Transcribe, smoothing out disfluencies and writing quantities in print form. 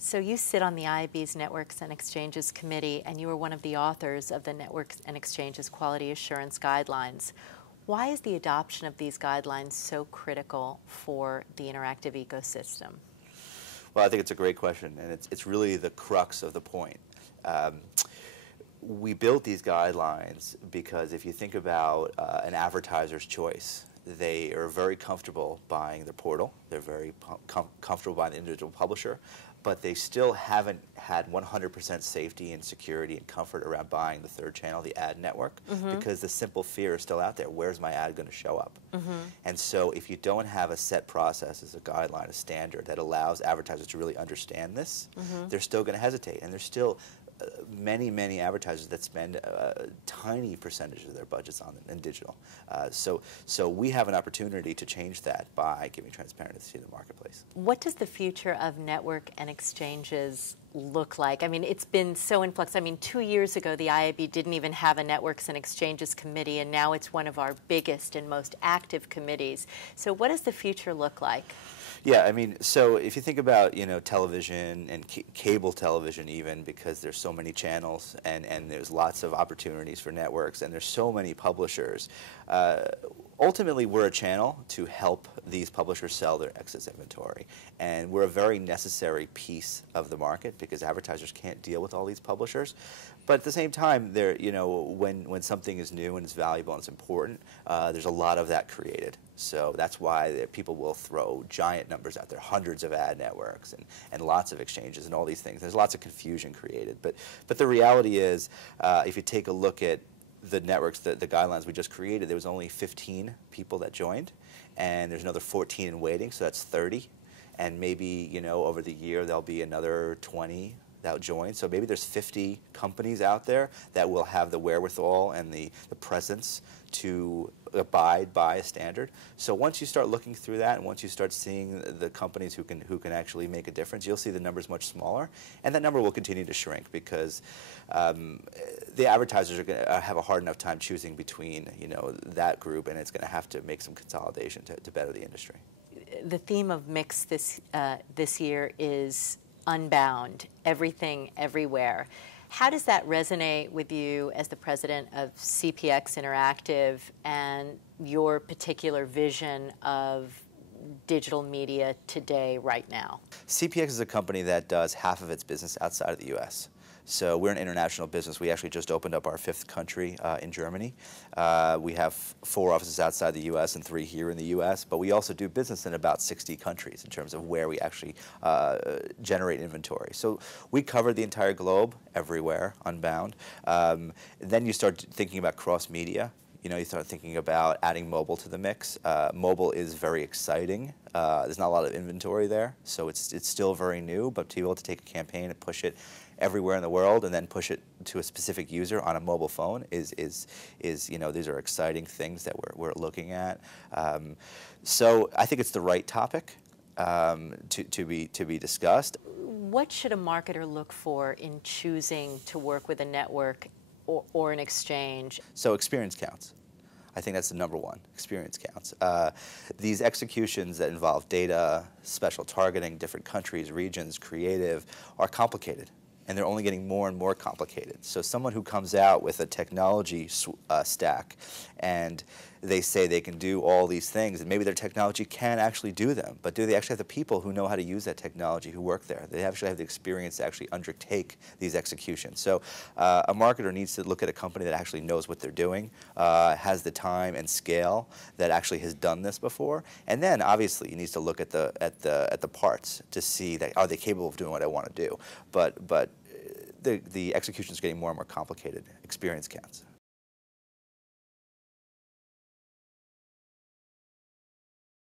So you sit on the IAB's Networks and Exchanges Committee, and you are one of the authors of the Networks and Exchanges Quality Assurance Guidelines. Why is the adoption of these guidelines so critical for the interactive ecosystem? Well, I think it's a great question, and it's really the crux of the point. We built these guidelines because if you think about an advertiser's choice, they are very comfortable buying the portal. They're very comfortable buying the individual publisher, but they still haven't had 100% safety and security and comfort around buying the third channel, the ad network, because the simple fear is still out there. Where's my ad going to show up? And so if you don't have a set process as a guideline, a standard that allows advertisers to really understand this, they're still going to hesitate. And there's still many advertisers that spend a tiny percentage of their budgets on in digital. So we have an opportunity to change that by giving transparency to the marketplace. What does the future of network and exchanges look like? I mean, it's been so in flux. I mean, 2 years ago, the IAB didn't even have a Networks and Exchanges Committee, and now it's one of our biggest and most active committees. So what does the future look like? Yeah, I mean, so if you think about, television and cable television even, because there's so many channels and there's lots of opportunities for networks and there's so many publishers, ultimately we're a channel to help these publishers sell their excess inventory. And we're a very necessary piece of the market because advertisers can't deal with all these publishers. But at the same time, when something is new and it's valuable and it's important, there's a lot of that created. So that's why people will throw giant numbers out there, hundreds of ad networks and lots of exchanges and all these things. There's lots of confusion created. But the reality is, if you take a look at the networks, the guidelines we just created, there was only 15 people that joined, and there's another 14 in waiting, so that's 30. And maybe, over the year there'll be another 20 that join. So maybe there's 50 companies out there that will have the wherewithal and the presence to abide by a standard. So once you start looking through that and once you start seeing the companies who can actually make a difference, you'll see the numbers much smaller, and that number will continue to shrink because the advertisers are going to have a hard enough time choosing between that group, and it's going to have to make some consolidation to better the industry. The theme of MIXX this year is Unbound, everything, everywhere. How does that resonate with you as the president of CPX Interactive and your particular vision of digital media today, right now? CPX is a company that does half of its business outside of the U.S. So we're an international business. We actually just opened up our 5th country in Germany. We have 4 offices outside the U.S. and 3 here in the U.S., but we also do business in about 60 countries in terms of where we actually generate inventory. So we cover the entire globe, everywhere, Unbound. Then you start thinking about cross-media. You start thinking about adding mobile to the mix. Mobile is very exciting. There's not a lot of inventory there, so it's still very new, but to be able to take a campaign and push it everywhere in the world and then push it to a specific user on a mobile phone is these are exciting things that we're looking at. So I think it's the right topic to be discussed. What should a marketer look for in choosing to work with a network or an exchange? So experience counts. I think that's the number one. Experience counts. These executions that involve data, special targeting, different countries, regions, creative, are complicated. And they're only getting more and more complicated. So someone who comes out with a technology stack and they say they can do all these things, and maybe their technology can actually do them, but do they actually have the people who know how to use that technology who work there? They actually have the experience to actually undertake these executions. So a marketer needs to look at a company that actually knows what they're doing, has the time and scale that actually has done this before, and then obviously you need to look at the parts to see that are they capable of doing what I want to do. But the execution is getting more and more complicated. Experience counts.